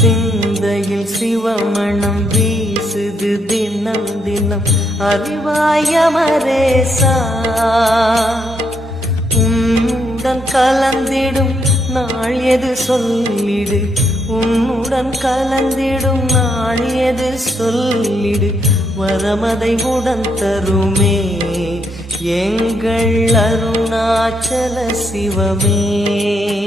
சிந்தையில் சிவமணம் வீசுது தினம் தினம் அறிவாயமரேசா உன்னுடன் கலந்திடும் நாள் எது சொல்லிடு உன்னுடன் கலந்திடும் நாள் எது சொல்லிடு வரமதை உடன் தருமே எங்கள் அருணாச்சல சிவமே.